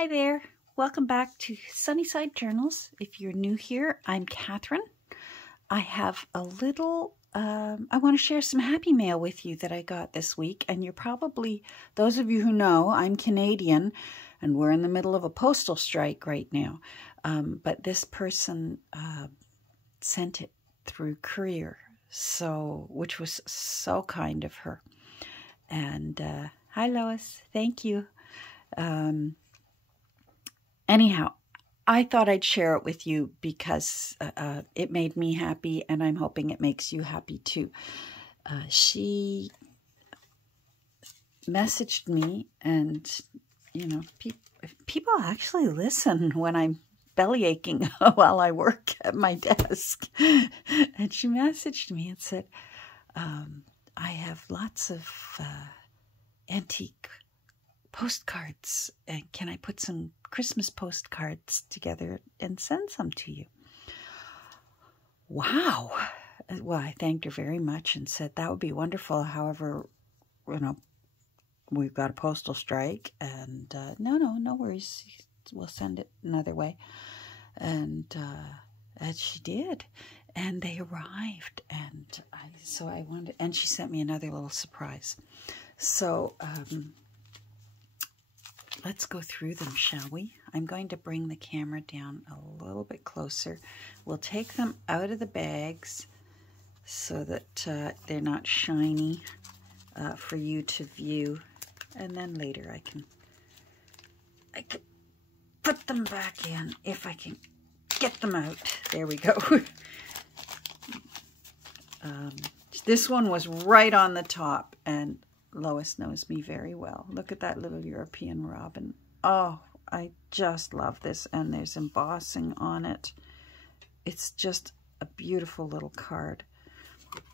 Hi there. Welcome back to Sunnyside Journals. If you're new here, I'm Catherine. I have a little, I want to share some happy mail with you that I got this week. And you're probably, those of you who know, I'm Canadian and we're in the middle of a postal strike right now. But this person sent it through courier, which was so kind of her. And hi, Lois. Thank you. Anyhow, I thought I'd share it with you because it made me happy, and I'm hoping it makes you happy too. She messaged me, and you know, people actually listen when I'm belly aching while I work at my desk. And she messaged me and said, I have lots of antique postcards, and can I put some Christmas postcards together and send some to you? Wow. Well, I thanked her very much and said that would be wonderful. However, you know, we've got a postal strike, and no worries. We'll send it another way. And she did, and they arrived, and I wanted, and she sent me another little surprise. So let's go through them, shall we? I'm going to bring the camera down a little bit closer. We'll take them out of the bags so that they're not shiny for you to view. And then later I can put them back in if I can get them out. There we go. This one was right on the top, and Lois knows me very well. Look at that little European robin. Oh, I just love this, and there's embossing on it. It's just a beautiful little card.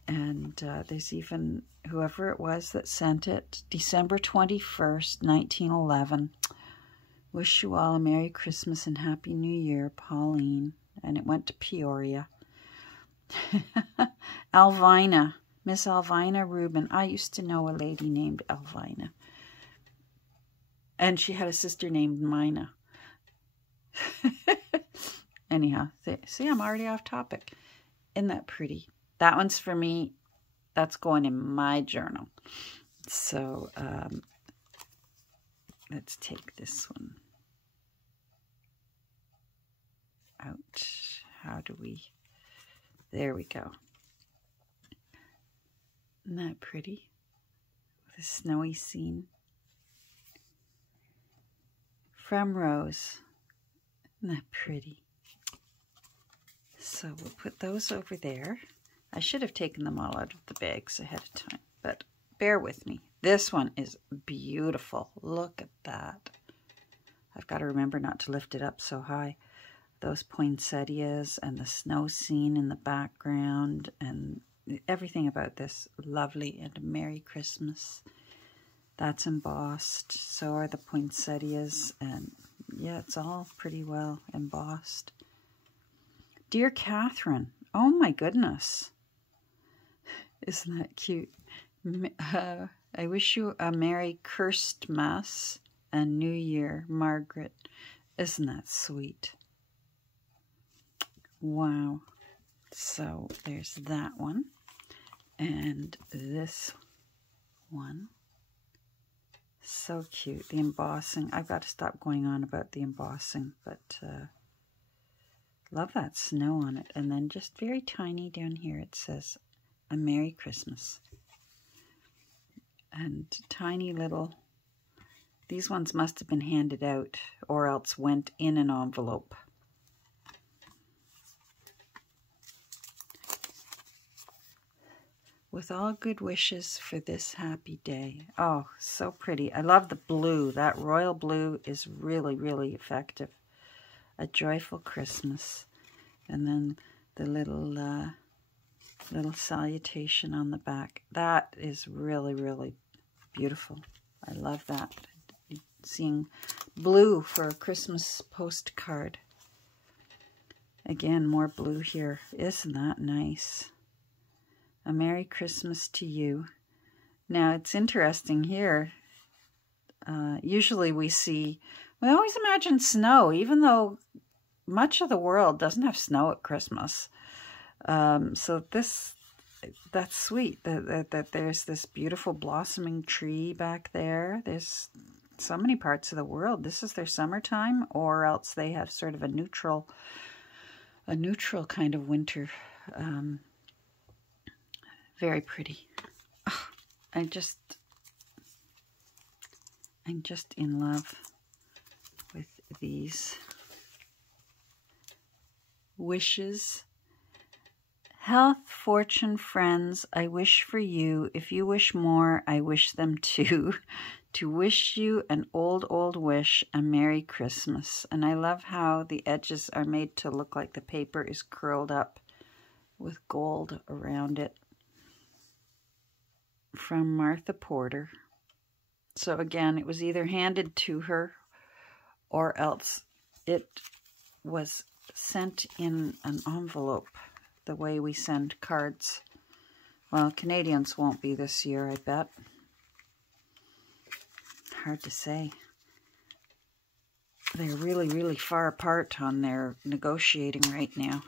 And there's even whoever it was that sent it, December 21st, 1911. Wish you all a Merry Christmas and Happy New Year, Pauline. And it went to Peoria. Alvina. Miss Alvina Rubin. I used to know a lady named Alvina. And she had a sister named Mina. Anyhow, see, I'm already off topic. Isn't that pretty? That one's for me. That's going in my journal. So, let's take this one out. How do we... There we go. Isn't that pretty? With a snowy scene. From Rose. Isn't that pretty? So we'll put those over there. I should have taken them all out of the bags ahead of time, but bear with me. This one is beautiful. Look at that. I've got to remember not to lift it up so high. Those poinsettias and the snow scene in the background, and everything about this lovely. And Merry Christmas. That's embossed. So are the poinsettias, and yeah, it's all pretty well embossed. Dear Catherine, oh my goodness. Isn't that cute? I wish you a Merry Christmas and New Year, Margaret. Isn't that sweet? Wow. So there's that one. And this one. So cute. The embossing. I've got to stop going on about the embossing, but love that snow on it. And then just very tiny down here it says, a Merry Christmas. And tiny little, these ones must have been handed out or else went in an envelope. With all good wishes for this happy day. Oh, so pretty. I love the blue. That royal blue is really, really effective. A joyful Christmas. And then the little salutation on the back. That is really, really beautiful. I love that. Seeing blue for a Christmas postcard. Again, more blue here. Isn't that nice? A Merry Christmas to you. Now, it's interesting here. Usually we see We always imagine snow, even though much of the world doesn't have snow at Christmas. So that's sweet that there's this beautiful blossoming tree back there. There's so many parts of the world. This is their summertime, or else they have sort of a neutral kind of winter. Very pretty. Oh, I'm just in love with these wishes. Health, fortune, friends, I wish for you. If you wish more, I wish them too. To wish you an old, old wish, a Merry Christmas. And I love how the edges are made to look like the paper is curled up with gold around it. From Martha Porter. So again, it was either handed to her or else it was sent in an envelope, the way we send cards. Well, Canadians won't be this year, I bet. Hard to say. They're really, really far apart on their negotiating right now.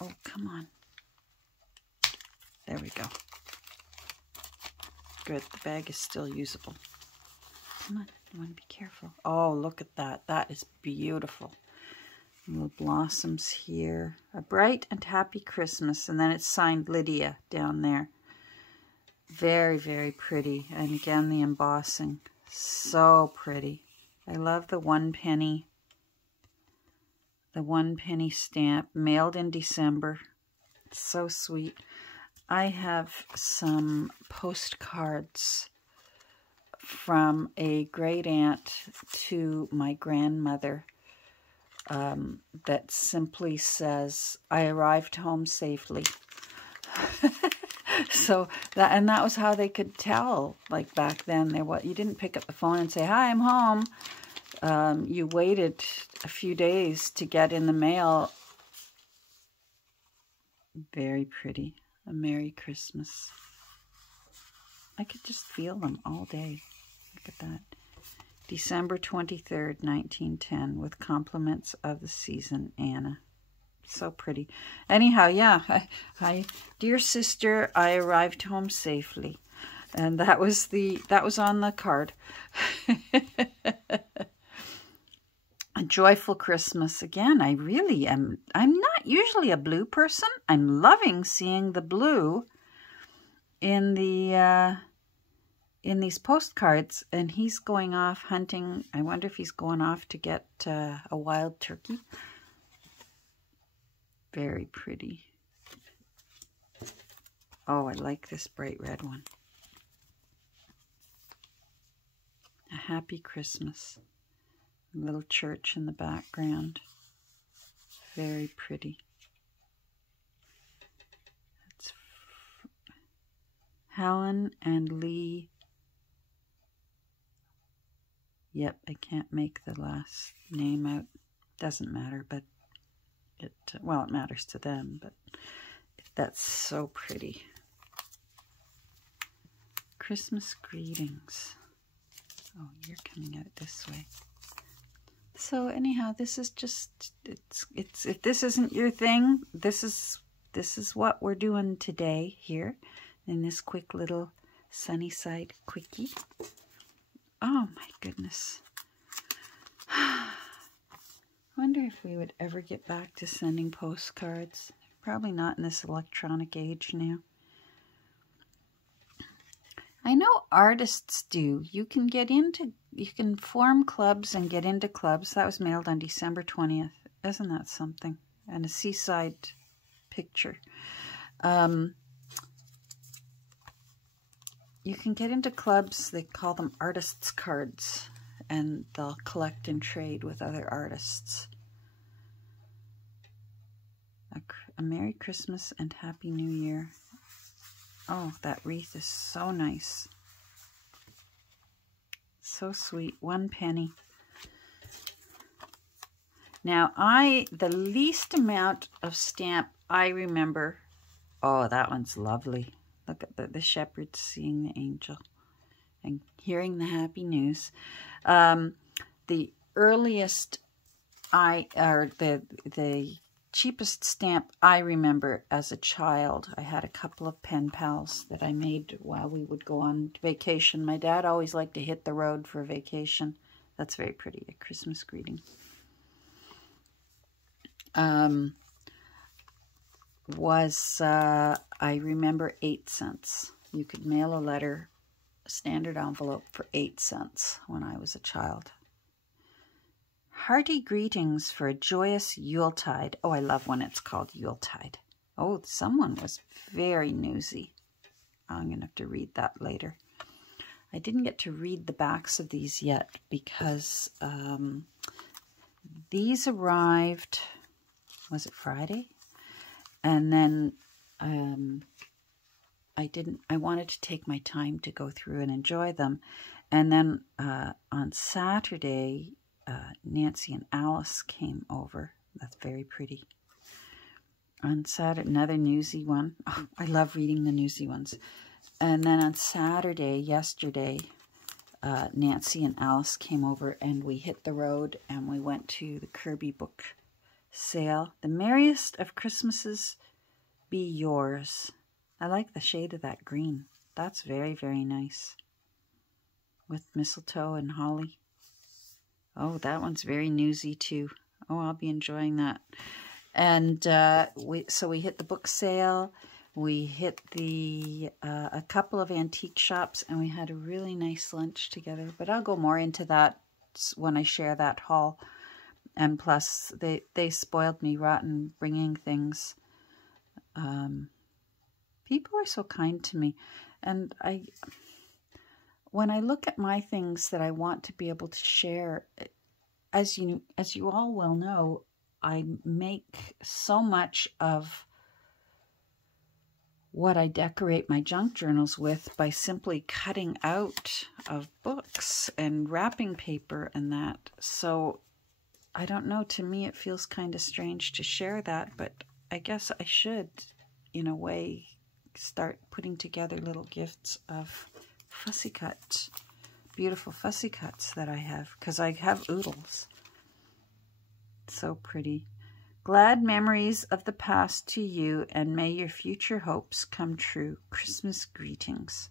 Oh, come on. There we go. Good, the bag is still usable. Come on, you want to be careful. Oh, look at that. That is beautiful. Little blossoms here. A bright and happy Christmas. And then it's signed Lydia down there. Very, very pretty. And again, the embossing. So pretty. I love the 1 penny. The 1 penny stamp. Mailed in December. It's so sweet. I have some postcards from a great aunt to my grandmother. That simply says, I arrived home safely. So that was how they could tell, like back then. You didn't pick up the phone and say, hi, I'm home. You waited a few days to get in the mail. Very pretty. A Merry Christmas. I could just feel them all day. Look at that. December 23rd, 1910, with compliments of the season, Anna. So pretty. Anyhow, yeah. Hi, dear sister, I arrived home safely. And that was on the card. A joyful Christmas. Again, I really am. I'm not usually a blue person. I'm loving seeing the blue in these postcards, and he's going off hunting. I wonder if he's going off to get a wild turkey. Very pretty. Oh, I like this bright red one. A happy Christmas. A little church in the background. Very pretty. It's Helen and Lee. Yep, I can't make the last name out. Doesn't matter, but it matters to them, but that's so pretty. Christmas greetings. Oh, you're coming out this way. So anyhow, this is just, it's if this isn't your thing, this is what we're doing today here in this quick little Sunnyside quickie. Oh my goodness. I wonder if we would ever get back to sending postcards. Probably not in this electronic age now. I know artists do. You can form clubs and get into clubs. That was mailed on December 20th. Isn't that something? And a seaside picture. You can get into clubs, they call them artists' cards, and they'll collect and trade with other artists. A Merry Christmas and Happy New Year. Oh, that wreath is so nice. So sweet. 1 penny. Now, the least amount of stamp I remember, oh, that one's lovely. Look at the shepherd seeing the angel and hearing the happy news. The earliest the cheapest stamp I remember as a child. I had a couple of pen pals that I made while we would go on vacation. My dad always liked to hit the road for vacation. That's very pretty, a Christmas greeting. I remember 8 cents. You could mail a letter, a standard envelope, for 8 cents when I was a child. Hearty greetings for a joyous Yuletide. Oh, I love when it's called Yuletide. Oh, someone was very newsy. I'm going to have to read that later. I didn't get to read the backs of these yet because these arrived, was it Friday? And then I wanted to take my time to go through and enjoy them. And then on Saturday, Nancy and Alice came over. That's very pretty. On Saturday, another newsy one. Oh, I love reading the newsy ones. And then on Saturday, yesterday, Nancy and Alice came over and we hit the road and we went to the Kirby book sale. The merriest of Christmases be yours. I like the shade of that green. That's very, very nice. With mistletoe and holly. Oh, that one's very newsy too. Oh, I'll be enjoying that. And so we hit the book sale. We hit a couple of antique shops, and we had a really nice lunch together. But I'll go more into that when I share that haul. And plus, they spoiled me rotten bringing things. People are so kind to me, and when I look at my things that I want to be able to share, as you all well know, I make so much of what I decorate my junk journals with by simply cutting out of books and wrapping paper and that. So I don't know, to me it feels kind of strange to share that, but I guess I should, in a way, start putting together little gifts of fussy cut, beautiful fussy cuts that I have, because I have oodles. So pretty. Glad memories of the past to you, and may your future hopes come true. Christmas greetings.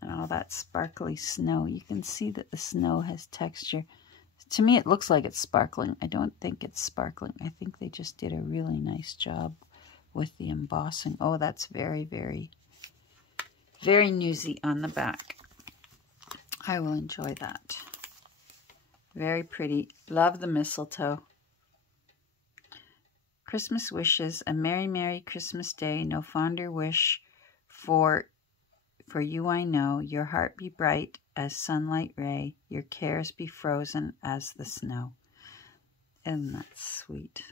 And all that sparkly snow. You can see that the snow has texture. To me, it looks like it's sparkling. I don't think it's sparkling. I think they just did a really nice job with the embossing. Oh, that's very, very, very newsy on the back. I will enjoy that. Very pretty. Love the mistletoe. Christmas wishes. A merry, merry Christmas day. No fonder wish for you I know. Your heart be bright as sunlight ray. Your cares be frozen as the snow. Isn't that sweet?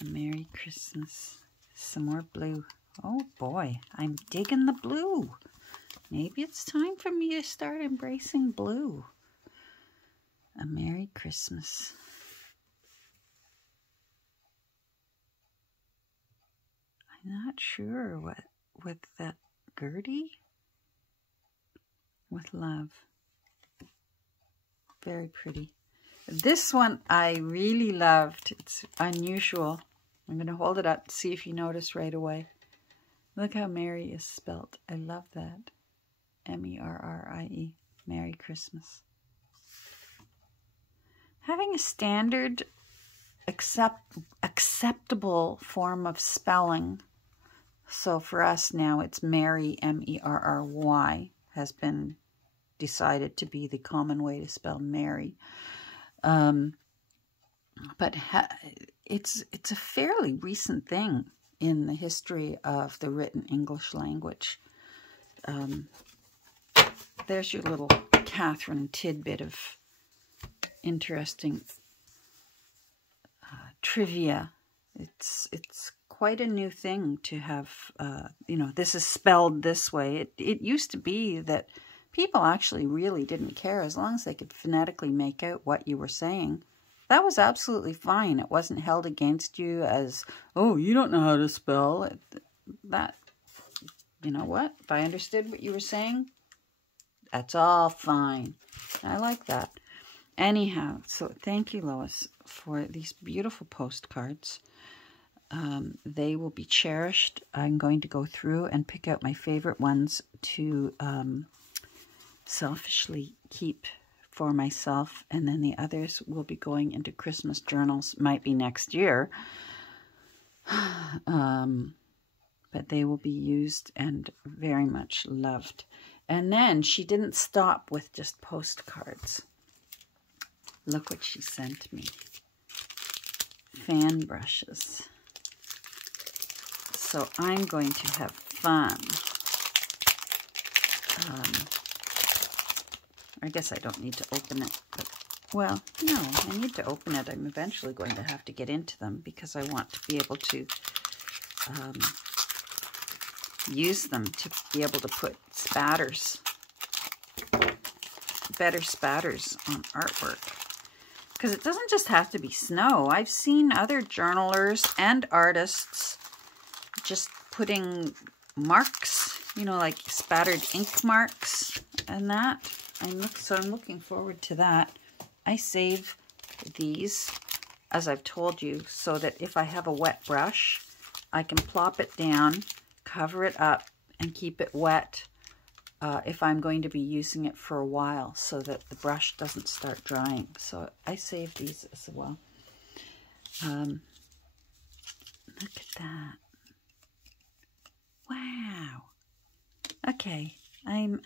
A Merry Christmas. Some more blue. Oh boy, I'm digging the blue. Maybe it's time for me to start embracing blue. A Merry Christmas. I'm not sure what with that Gertie. With love. Very pretty. This one I really loved. It's unusual. I'm going to hold it up to see if you notice right away. Look how Merry is spelt. I love that. M-E-R-R-I-E. Merry Christmas. Having a standard, acceptable form of spelling. So for us now, it's Merry, M-E-R-R-Y, has been decided to be the common way to spell Mary. But it's a fairly recent thing in the history of the written English language. There's your little Catherine tidbit of interesting trivia. It's quite a new thing to have, this is spelled this way. It used to be that people actually really didn't care as long as they could phonetically make out what you were saying. That was absolutely fine. It wasn't held against you as, oh, you don't know how to spell. That, you know what? If I understood what you were saying, That's all fine. I like that. Anyhow, so thank you, Lois, for these beautiful postcards. They will be cherished. I'm going to go through and pick out my favorite ones to selfishly keep for myself, and then the others will be going into Christmas journals. Might be next year, but they will be used and very much loved. And then she didn't stop with just postcards. Look what she sent me. Fan brushes. So I'm going to have fun. I guess I don't need to open it. But, well, no, I need to open it. I'm eventually going to have to get into them because I want to be able to use them to be able to put spatters, better spatters on artwork. Because it doesn't just have to be snow. I've seen other journalers and artists just putting marks, you know, like spattered ink marks and that. So I'm looking forward to that. I save these, as I've told you, so that if I have a wet brush, I can plop it down, cover it up, and keep it wet if I'm going to be using it for a while so that the brush doesn't start drying. So I save these as well. Look at that. Wow. Okay, I'm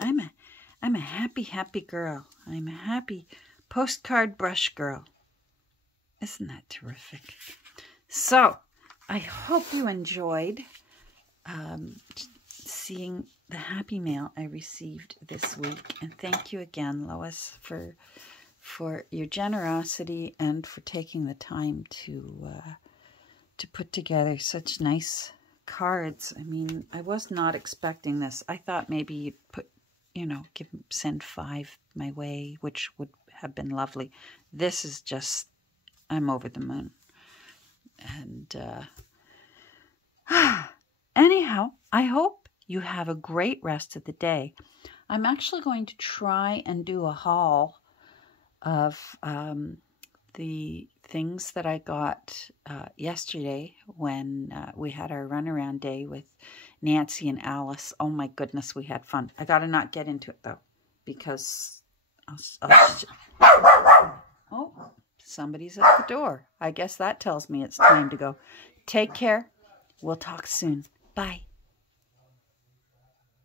a happy girl. I'm a happy postcard brush girl. Isn't that terrific? So, I hope you enjoyed seeing the happy mail I received this week. And thank you again, Lois, for your generosity and for taking the time to put together such nice cards. I mean, I was not expecting this. I thought maybe you'd put, you know, send 5 my way, which would have been lovely. This is just, I'm over the moon. And anyhow, I hope you have a great rest of the day. I'm actually going to try and do a haul of the things that I got yesterday when we had our runaround day with Nancy and Alice. Oh my goodness, we had fun. I gotta not get into it though, because oh, somebody's at the door. I guess that tells me it's time to go. Take care. We'll talk soon. Bye.